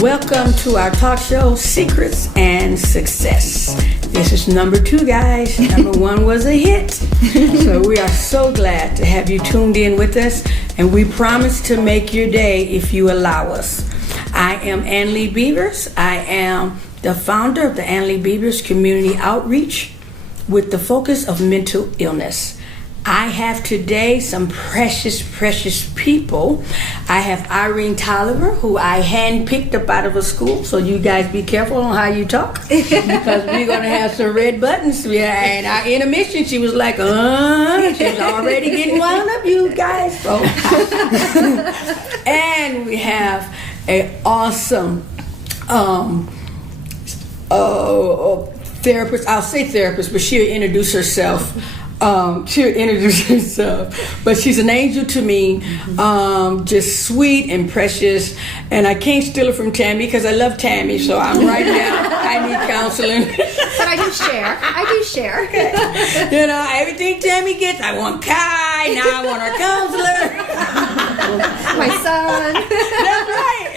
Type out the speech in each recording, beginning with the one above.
Welcome to our talk show, Secrets and Success. This is number 2, guys. Number 1 was a hit. So we are so glad to have you tuned in with us, and we promise to make your day if you allow us. I am Annie Lee Beavers. I am the founder of the Annie Lee Beavers Community Outreach with the focus of mental illness. I have today some precious people. I have Irene Tolliver, who I handpicked up out of a school, so you guys be careful on how you talk, because we're going to have some red buttons. Yeah, and our intermission, she was like, she's already getting wound up, you guys. So. And we have an awesome therapist. I'll say therapist, but she'll introduce herself. But she's an angel to me, just sweet and precious, and I can't steal her from Tammy because I love Tammy, so I'm right now, I need counseling. But I do share. Okay. You know, everything Tammy gets, I want Kai, now I want our counselor. My son.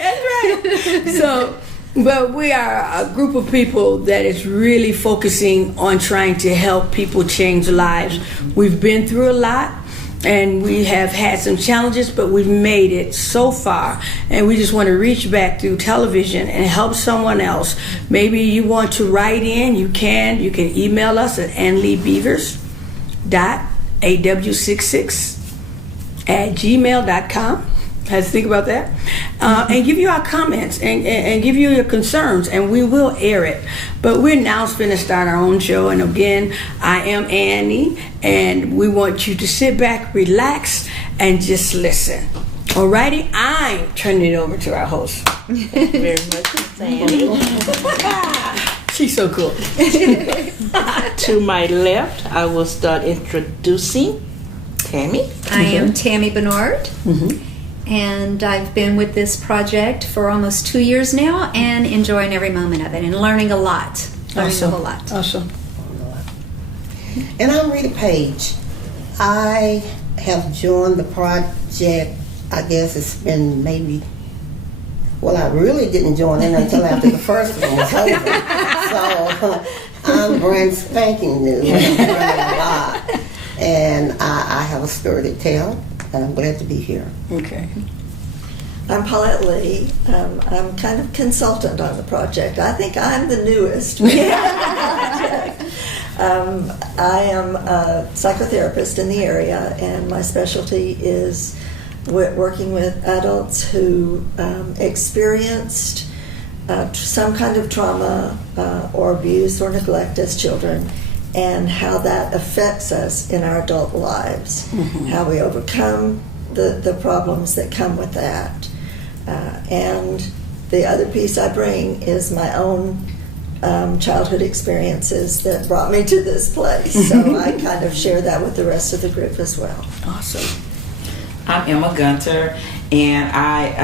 That's right. So, but we are a group of people that is really focusing on trying to help people change lives. We've been through a lot, and we have had some challenges, but we've made it so far. And we just want to reach back through television and help someone else. Maybe you want to write in, you can email us at anniebeavers.aw66@gmail.com. Had to think about that, and give you our comments and give you your concerns, and we will air it. But we're now going to start our own show, and again, I am Annie, and we want you to sit back, relax, and just listen. Alrighty, I'm turning it over to our host. Thank you very much, Annie. She's so cool. To my left, I will start introducing Tammy. I am Tammy Bernard. Mm-hmm. And I've been with this project for almost 2 years now and enjoying every moment of it and learning a lot. Awesome. A whole lot. Awesome. And I'm Rita Page. I have joined the project, I guess it's been maybe, well, I really didn't join in until after the first one was over. So I'm brand spanking new. And I have a story to tell. And I'm glad to be here. Okay. I'm Paulette Lee. I'm kind of consultant on the project. I think I'm the newest. I am a psychotherapist in the area, and my specialty is working with adults who experienced some kind of trauma or abuse or neglect as children, and how that affects us in our adult lives, how we overcome the problems that come with that. And the other piece I bring is my own childhood experiences that brought me to this place. So I kind of share that with the rest of the group as well. Awesome. I'm Emma Gunter, and I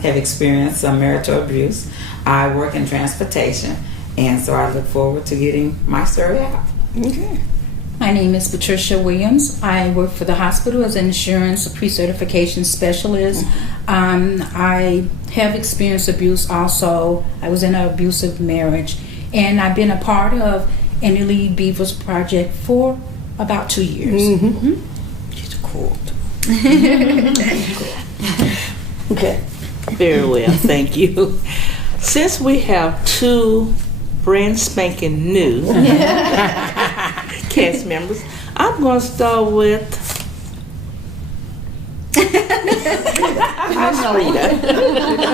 have experienced some marital abuse. I work in transportation, and so I look forward to getting my story out. Okay. My name is Patricia Williams. I work for the hospital as an insurance pre-certification specialist. I have experienced abuse also. I was in an abusive marriage, and I've been a part of Annie Lee Beavers project for about 2 years. Mm-hmm. She's cool. Okay. Very well, thank you. Since we have 2 brand spanking new cast members, I'm going to start with Miss Rita.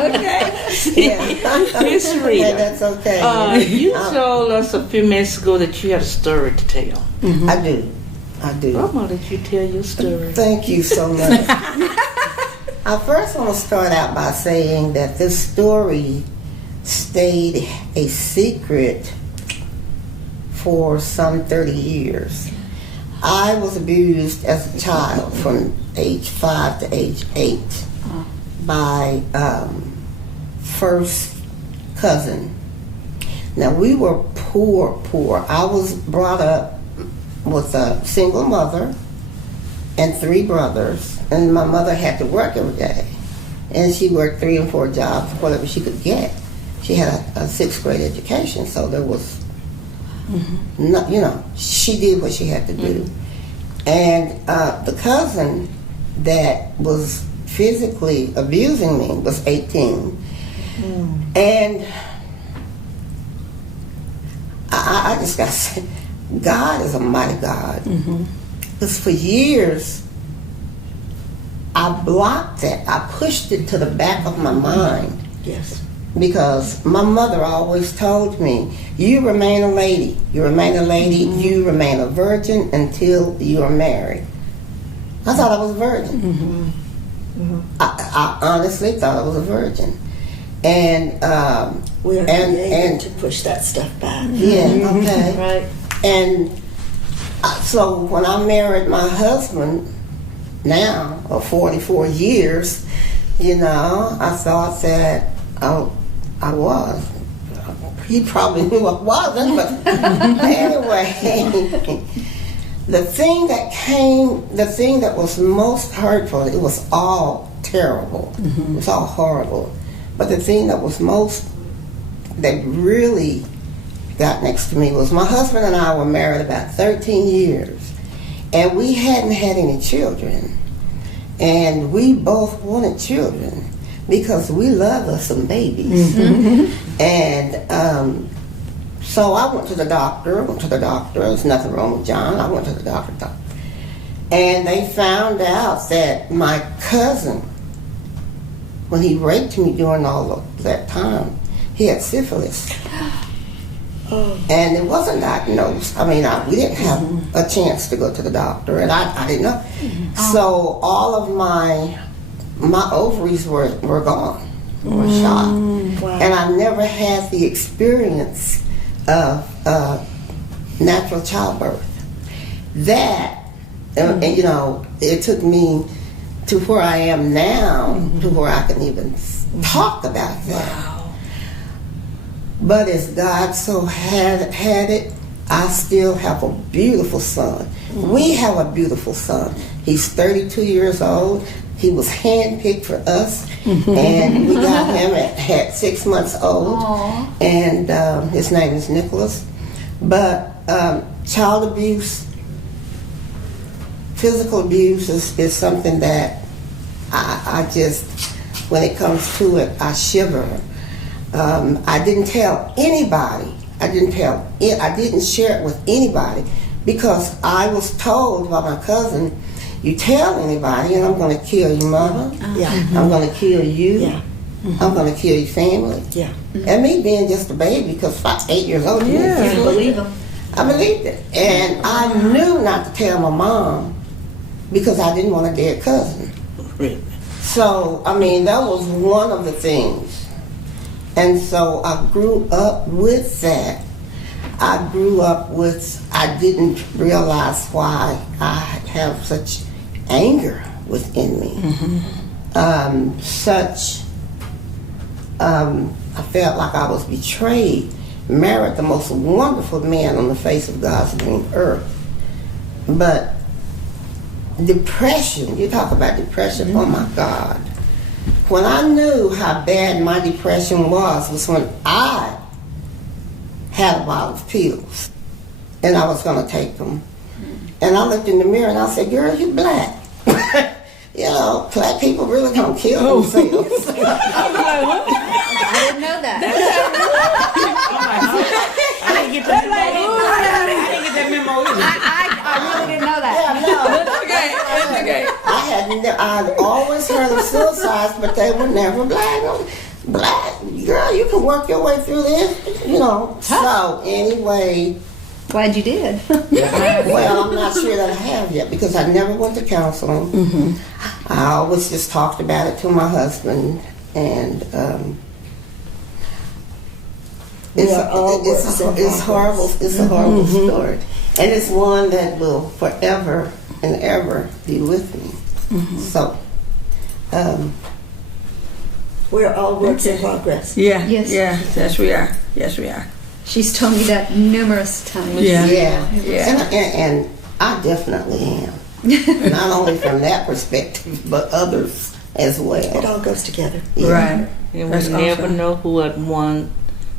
Okay. Miss Hey, Rita. that's okay. You told us a few minutes ago that you had a story to tell. I do. I'm gonna let you tell your story. Thank you so much. I first want to start out by saying that this story stayed a secret for some 30 years. I was abused as a child from age 5 to age 8 by first cousin. Now we were poor. I was brought up with a single mother and 3 brothers, and my mother had to work every day, and she worked 3 and 4 jobs, whatever she could get. She had a 6th grade education, so there was, she did what she had to do. And the cousin that was physically abusing me was 18, and I just got to say, God is a mighty God. Because for years, I blocked that. I pushed it to the back of my mind. Yes. Because my mother always told me, you remain a lady. You remain a lady. You remain a virgin until you are married. I thought I was a virgin. I honestly thought I was a virgin. And We are created to push that stuff back. yeah, okay. Right. And so when I married my husband now, of 44 years, I thought that I was. He probably knew I wasn't, but anyway, the thing that was most hurtful, it was all terrible. It was all horrible. But the thing that really got next to me was my husband and I were married about 13 years, and we hadn't had any children, and we both wanted children because we love us some babies. And so I went to the doctor. There's nothing wrong with John. I went to the doctor, and they found out that my cousin, when he raped me during all of that time, he had syphilis. And it wasn't diagnosed. I mean, we didn't have a chance to go to the doctor, and I didn't know. So all of my ovaries were gone, were shot. Wow. And I never had the experience of natural childbirth. That, and it took me to where I am now, to where I can even talk about that. But as God so had it, I still have a beautiful son. We have a beautiful son. He's 32 years old. He was handpicked for us, and we got him at 6 months old. And his name is Nicholas. But child abuse, physical abuse is something that I just, when it comes to it, I shiver. I didn't tell anybody. I didn't share it with anybody because I was told by my cousin, you tell anybody and I'm going to kill your mother. I'm going to kill you. I'm going to kill your family. And me being just a baby, because 8 years old, You believe them. I believed it. And I knew not to tell my mom because I didn't want a dead cousin. Really? So, I mean, that was one of the things. And so I grew up with that. I didn't realize why I have such anger within me. I felt like I was betrayed, married the most wonderful man on the face of God's green earth. But depression, you talk about depression, oh my God. When I knew how bad my depression was when I had a bottle of pills and I was going to take them. And I looked in the mirror and I said, girl, you black. Black people really don't kill themselves. I didn't know that. I didn't get that memo. I didn't get that memo either. I really didn't know that. Yeah, no. I'd always heard of suicide guys, but they were never black. Black girl, you can work your way through this, you know. So anyway, Glad you did. well, I'm not sure that I have yet because I never went to counseling. I always just talked about it to my husband, and it's horrible. It's a horrible story, and it's one that will forever and ever be with me. So. We're all works in progress. Yeah. Yes. Yeah. Yes, we are. Yes, we are. She's told me that numerous times. Yeah. Yeah. And I definitely am. Not only from that perspective, but others as It well. all goes together. Right. And That's we never awesome. know what one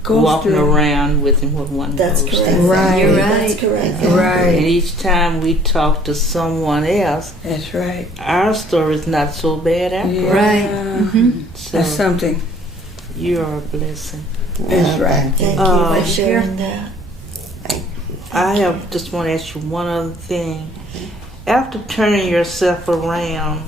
Goes walking through. around with and what one That's goes correct. through. Right. You're That's right. correct. And Right. each time we talk to someone else, That's right. our story's not so bad after all. Right. So That's something. you're a blessing. That's right. Thank you for sharing that. I just want to ask you one other thing. After turning yourself around,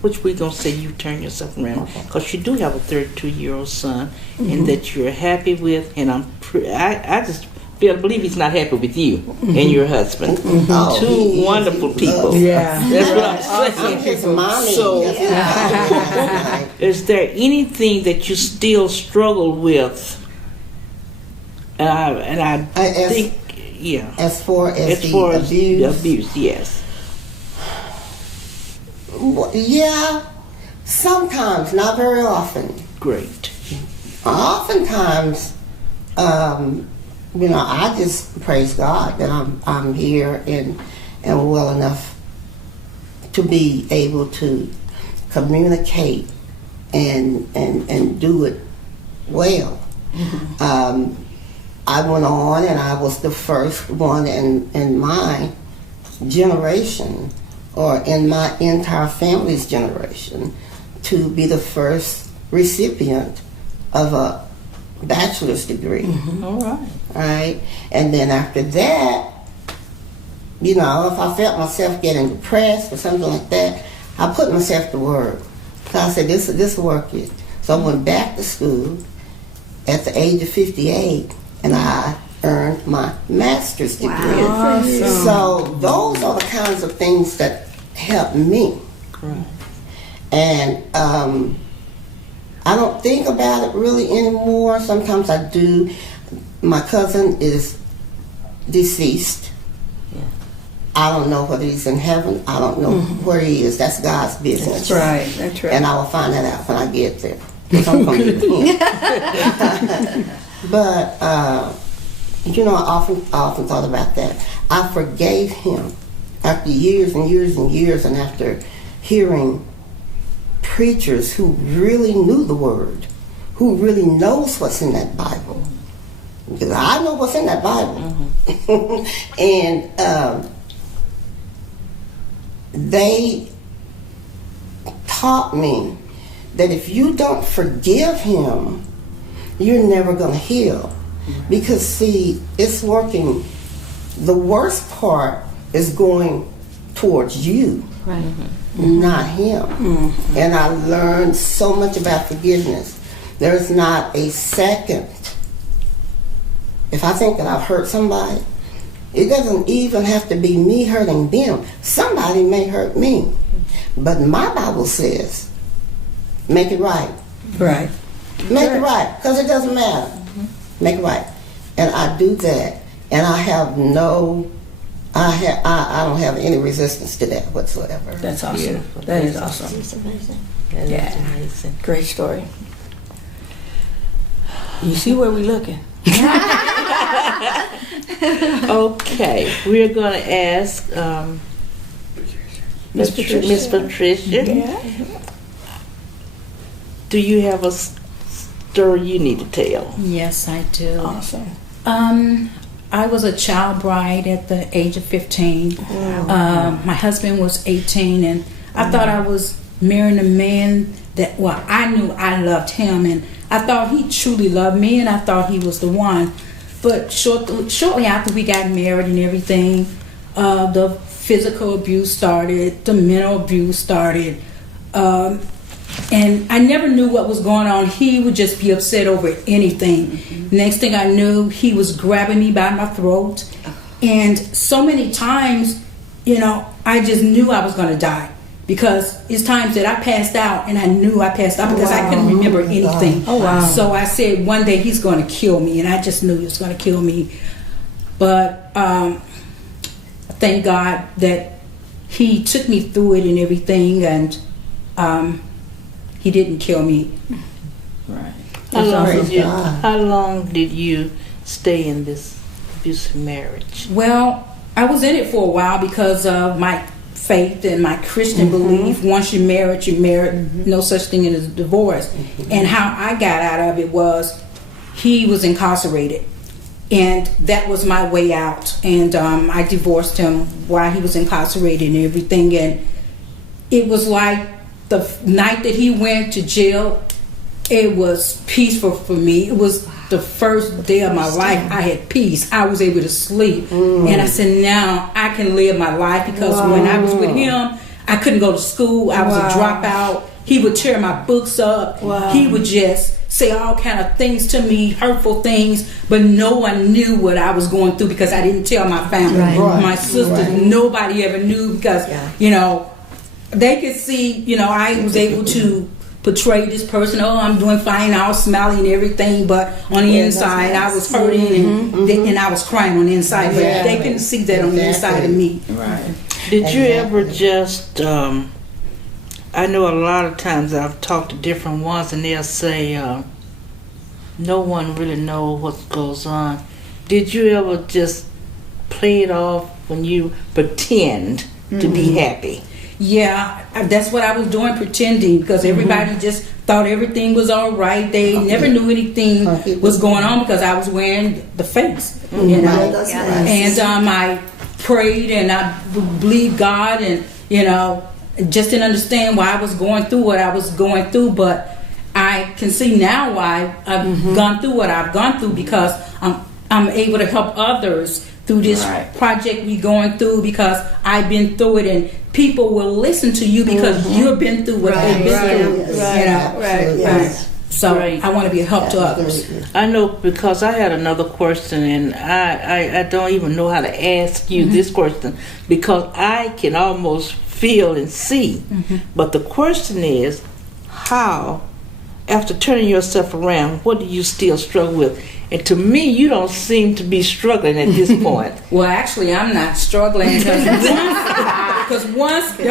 which we're going to say you turn yourself around, because you do have a 32-year-old son, and that you're happy with, and I just believe he's not happy with you and your husband. Oh, Two he wonderful is. people. Yeah. That's what I'm I'm saying. his mommy. So- Yeah. Is there anything that you still struggle with? And I As- think, yeah. As far as As the far as abuse, the abuse, yes. yeah, sometimes, not very often. Great. Oftentimes, you know, I just praise God that I'm here and well enough to be able to communicate and do it well. I went on and I was the first one in my generation, or in my entire family's generation, to be the first recipient of a bachelor's degree. All right. Right? And then after that, you know, if I felt myself getting depressed or something like that, I put myself to work. So I said, this will work it. So I went back to school at the age of 58, and I earned my master's degree. Awesome. So those are the kinds of things that help me. Right. And I don't think about it really anymore. Sometimes I do. My cousin is deceased. Yeah. I don't know whether he's in heaven. I don't know where he is. That's God's business. That's right. That's right. And I will find that out when I get there. 'Cause I'm going to get him. But, you know, I often thought about that. I forgave him after years and years and years, and after hearing preachers who really knew the Word, who really knows what's in that Bible. Because I know what's in that Bible. And they taught me that if you don't forgive him, you're never going to heal. Because, see, it's working. The worst part is going towards you, Right. not him. And I learned so much about forgiveness. There's not a second. If I think that I've hurt somebody, it doesn't even have to be me hurting them. Somebody may hurt me. But my Bible says, make it right. Right. Make it right, because it doesn't matter. Make it right. And I do that, and I have I don't have any resistance to that whatsoever. That's awesome. Beautiful. That is awesome. It's amazing. That is Yeah. amazing. Great story. You see where we're looking? Okay, we're going to ask Miss Patricia. Do you have a story you need to tell? Yes, I do. Awesome. I was a child bride at the age of 15. My husband was 18, and I thought I was marrying a man that, well, I knew I loved him, and I thought he truly loved me, and I thought he was the one. But shortly after we got married and everything, the physical abuse started, the mental abuse started. And I never knew what was going on. He would just be upset over anything. Next thing I knew, he was grabbing me by my throat. And so many times, I just knew I was going to die. Because it's times that I passed out and I knew I passed out because I couldn't remember anything. Oh, wow. So I said one day he's going to kill me, and I just knew he was going to kill me. But thank God that he took me through it and everything, and he didn't kill me. Right. How long did you stay in this abusive marriage? Well, I was in it for a while because of my faith and my Christian belief. Once you're married, no such thing as divorce. And how I got out of it was he was incarcerated, and that was my way out. And I divorced him while he was incarcerated and everything. And it was like the night that he went to jail, it was peaceful for me. It was the first day of my life I had peace. I was able to sleep. And I said, now I can live my life, because when I was with him, I couldn't go to school. I was a dropout. He would tear my books up. He would just say all kind of things to me, hurtful things, but no one knew what I was going through because I didn't tell my family. My sisters, nobody ever knew, because, they could see, I was able to portray this person, I'm doing fine, I was smiling and everything, but on the inside I was hurting and I was crying on the inside, but they couldn't see that on the inside of me. Right. Did you ever just, I know a lot of times I've talked to different ones and they'll say, no one really knows what goes on. Did you ever just play it off when you pretend to be happy? Yeah, that's what I was doing, pretending, because everybody just thought everything was all right. They never knew anything was going on because I was wearing the face, And I prayed and I believed God, and just didn't understand why I was going through what I was going through. But I can see now why I've gone through what I've gone through, because I'm able to help others through this project we going through, because I've been through it, and people will listen to you because you've been through what they've been through. So I want to be a help to others. I know, because I had another question, and I don't even know how to ask you this question, because I can almost feel and see. But the question is, how, after turning yourself around, what do you still struggle with? And to me, you don't seem to be struggling at this point. Well, actually, I'm not struggling, because once he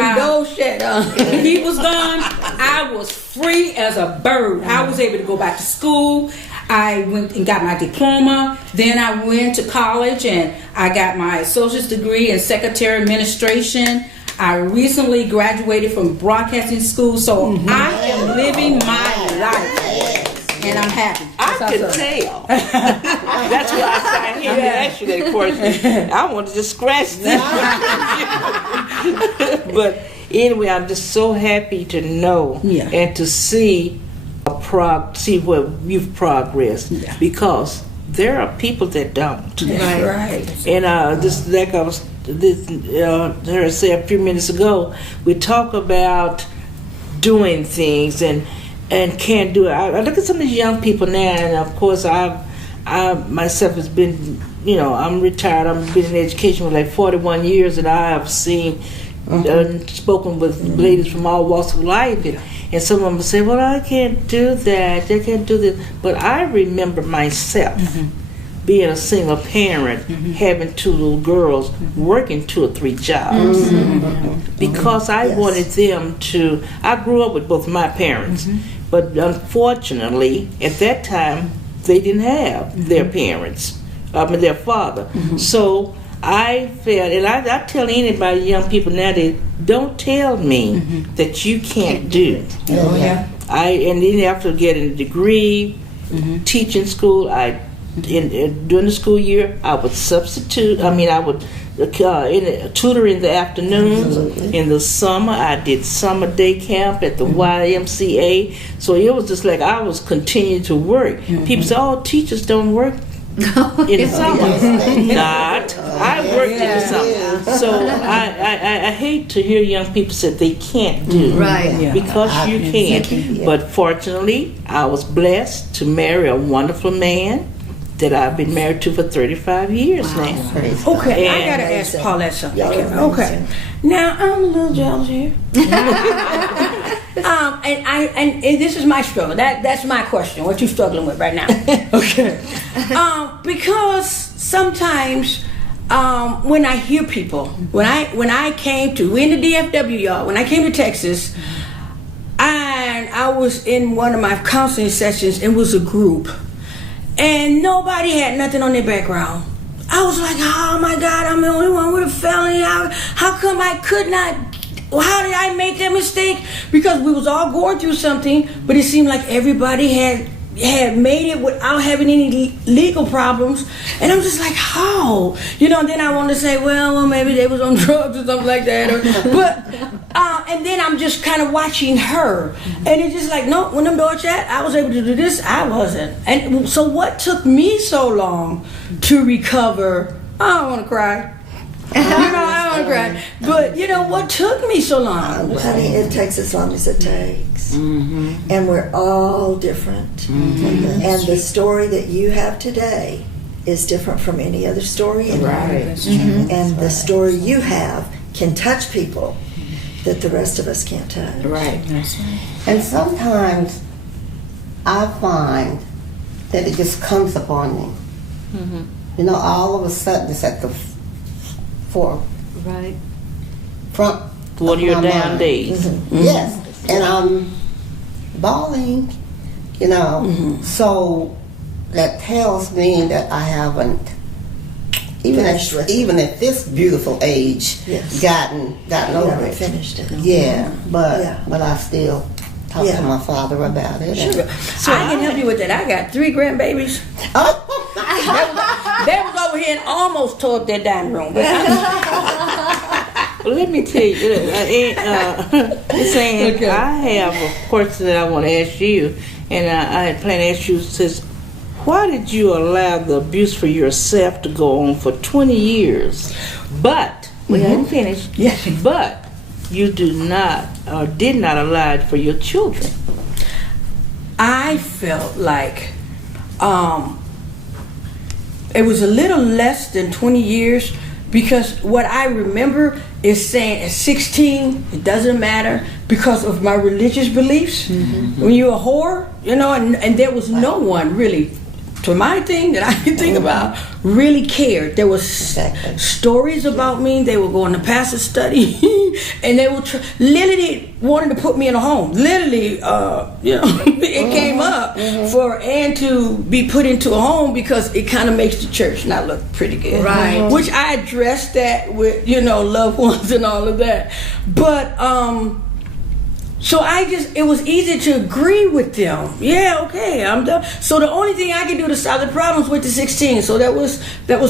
was gone, I was free as a bird. I was able to go back to school. I went and got my diploma. Then I went to college and I got my associate's degree in secretary administration. I recently graduated from broadcasting school, so I am living my life. And I'm happy. I can tell. That's why I sat here to ask you that question. I want to just scratch this. But anyway, I'm just so happy to know and to see where you've progressed, because there are people that don't. And just like I was heard say a few minutes ago, we talk about doing things and can't do it. I look at some of these young people now, and of course I myself has been, I'm retired. I've been in education for like 41 years, and I have seen, spoken with ladies from all walks of life, and some of them say, well, I can't do that, I can't do this. But I remember myself being a single parent, having two little girls, working 2 or 3 jobs, because I wanted them to. I grew up with both my parents, but unfortunately, at that time, they didn't have their parents, their father. So I felt, and I tell anybody, young people now, that don't tell me that you can't do. And then after getting a degree, teaching school, during the school year, I would substitute. I would tutor in the afternoons. In the summer, I did summer day camp at the YMCA. So it was just like I was continuing to work. People say, "Oh, teachers don't work in the summer. Yes. Not. I worked in the summer. So I hate to hear young people say they can't do. Right. Yeah. Because you can. Yeah. But fortunately, I was blessed to marry a wonderful man that I've been married to for 35 years now. Praise God. Okay, I And- gotta ask Paulette something. Y'all are Okay. amazing. Now I'm a little jealous here. And this is my struggle. That's my question. What you struggling with right now? Okay. Because sometimes when I hear people, when I came to, we in the DFW, y'all. When I came to Texas, and I was in one of my counseling sessions. It was a group, and nobody had nothing on their background. I was like, oh my God, I'm the only one with a felony. How come I could not? How did I make that mistake? Because we was all going through something, but it seemed like everybody had made it without having any legal problems. And I'm just like, how? Then I want to say, well, maybe they was on drugs or something like that. And then I'm just kind of watching her. And it's just like, no, when them doors shut, I was able to do this, I wasn't. And so what took me so long to recover? I don't want to cry. I don't want to cry. But, what took me so long? Honey, it takes as long as it takes. And we're all different. And the story that you have today is different from any other story in life. And the story you have can touch people that the rest of us can't touch. Right. And sometimes I find that it just comes upon me. All of a sudden it's at the Right. front One of your my down mind. days. Yes, and I'm bawling, So that tells me that I haven't, even at this beautiful age, Yes. gotten You over haven't it. finished it. Yeah, but Yeah. I still talk Yeah. to my father about it. Sure. So I can help you with that. I got 3 grandbabies. They was over here and almost tore up that dining room. But Well, let me tell you, Miss Ann, Okay. I have a question that I want to ask you, and I had planned to ask you, says, why did you allow the abuse for yourself to go on for 20 years? But, we hadn't finished, Yes. but you do not, or did not allow it for your children. I felt like it was a little less than 20 years, because what I remember is saying at 16, it doesn't matter because of my religious beliefs. When you're a whore, and there was no one really, to my thing that I can think about, really cared. There was stories about me. They were going to pastor's study, and they were literally wanted to put me in a home. Literally, it came up for Ann to be put into a home because it kind of makes the church not look pretty good. Right. Which I addressed that with, loved ones and all of that. But, so it was easy to agree with them. Yeah, okay, I'm done. So the only thing I could do to solve the problems went to 16. So that was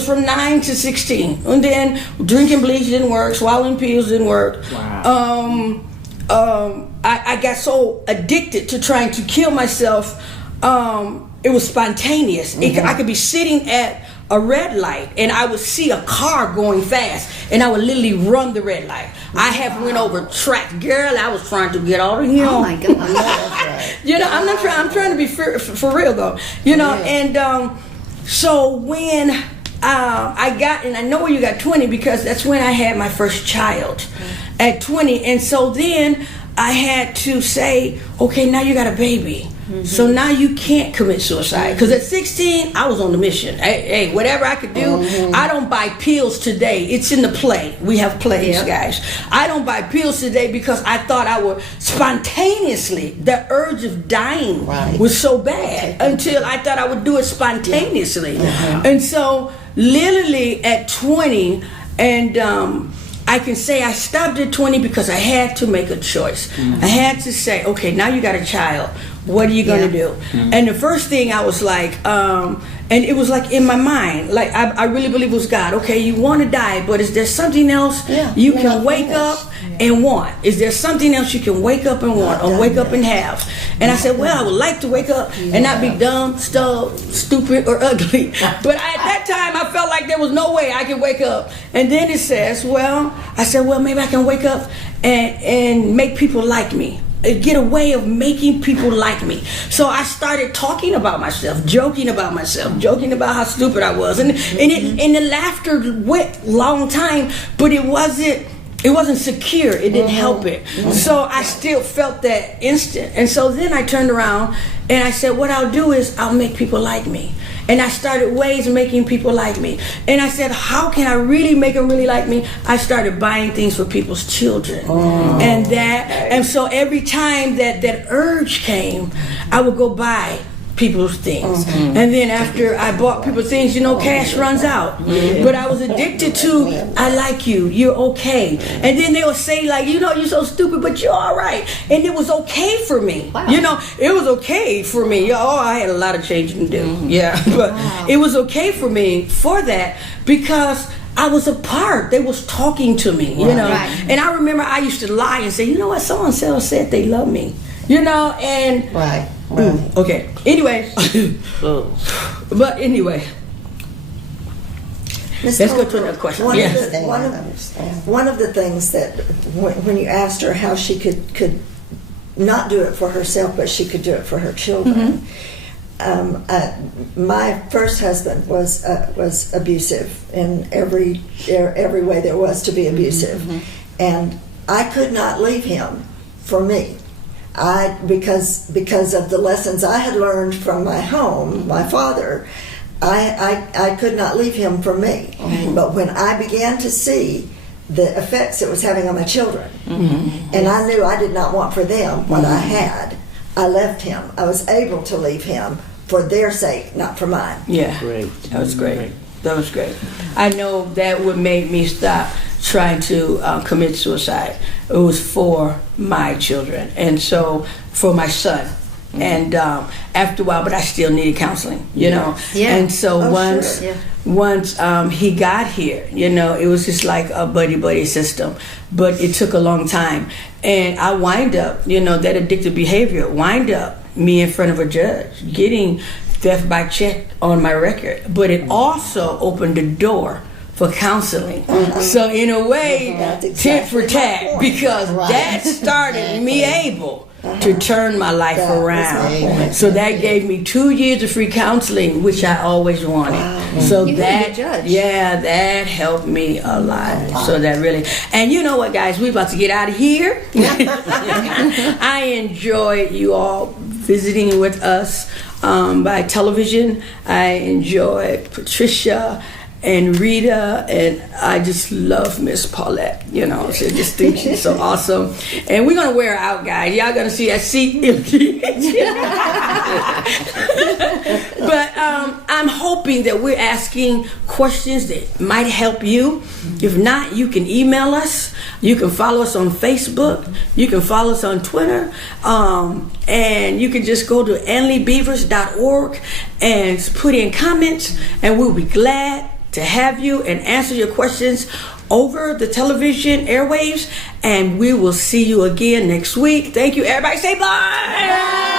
from 9 to 16. And then drinking bleach didn't work, swallowing pills didn't work. Wow. I got so addicted to trying to kill myself. It was spontaneous. I could be sitting at a red light and I would see a car going fast and I would literally run the red light. I have went over track. Girl, I was trying to get all of you. Oh my God. I'm not trying. I'm trying to be for real though. And so when I got, and I know you got 20 because that's when I had my first child at 20, and so then I had to say, okay, now you got a baby. So now you can't commit suicide. Because at 16, I was on the mission. Hey, whatever I could do, I don't buy pills today. It's in the play. We have plays, guys. I don't buy pills today because I thought I would spontaneously, the urge of dying was so bad until I thought I would do it spontaneously. And so literally at 20, and I can say I stopped at 20 because I had to make a choice. I had to say, okay, now you got a child. What are you going to do? And the first thing I was like, and it was like in my mind, like I really believe it was God. Okay, you want to die, but is there something else you can wake up and want? Is there something else you can wake up and want, or wake up and have? And I said, well, I would like to wake up and not be dumb, stupid, or ugly. But at that time, I felt like there was no way I could wake up. And then it says, I said, maybe I can wake up and make people like me. Get a way of making people like me. So I started talking about myself, joking about how stupid I was, and the laughter went long time, but it wasn't secure. It didn't help it. So I still felt that instant. And so then I turned around and I said, what I'll do is I'll make people like me. And I started ways of making people like me. And I said, how can I really make them really like me? I started buying things for people's children. And so every time that urge came, I would go buy people's things. And then after I bought people things, cash runs out. But I was addicted to, I like you, you're okay. And then they would say like, you're so stupid, but you're all right. And it was okay for me. Wow. It was okay for me. I had a lot of changing to do. But it was okay for me for that, because I was a part. They was talking to me, Right. And I remember I used to lie and say, what, so-and-so said they love me, and Right. Okay. Anyway, but anyway, let's go to another question. One of the things that when you asked her how she could not do it for herself, but she could do it for her children. My first husband was abusive in every way there was to be abusive, and I could not leave him for me. Because of the lessons I had learned from my home, my father, I could not leave him for me. But when I began to see the effects it was having on my children, and I knew I did not want for them what I had, I left him. I was able to leave him for their sake, not for mine. Yeah, great. That was great. That was great. I know that would make me stop trying to commit suicide. It was for my children, and so for my son. And after a while, but I still needed counseling, And so once he got here, it was just like a buddy system, but it took a long time. And I wind up, that addictive behavior wind up me in front of a judge getting theft by check on my record, but it also opened the door for counseling. So in a way, tit for tat, because that started me able to turn my life around. So that gave me 2 years of free counseling, which I always wanted. So that helped me a lot. So that really, and you know what, guys, we're about to get out of here. I enjoy you all visiting with us by television. I enjoy Patricia and Rita, and I just love Miss Paulette. So I just think she's so awesome. And we're gonna wear her out, guys. Y'all gonna see that seat empty. But I'm hoping that we're asking questions that might help you. If not, you can email us. You can follow us on Facebook. You can follow us on Twitter. And you can just go to annieleebeavers.org and put in comments, and we'll be glad to have you and answer your questions over the television airwaves. And we will see you again next week. Thank you. Everybody say bye.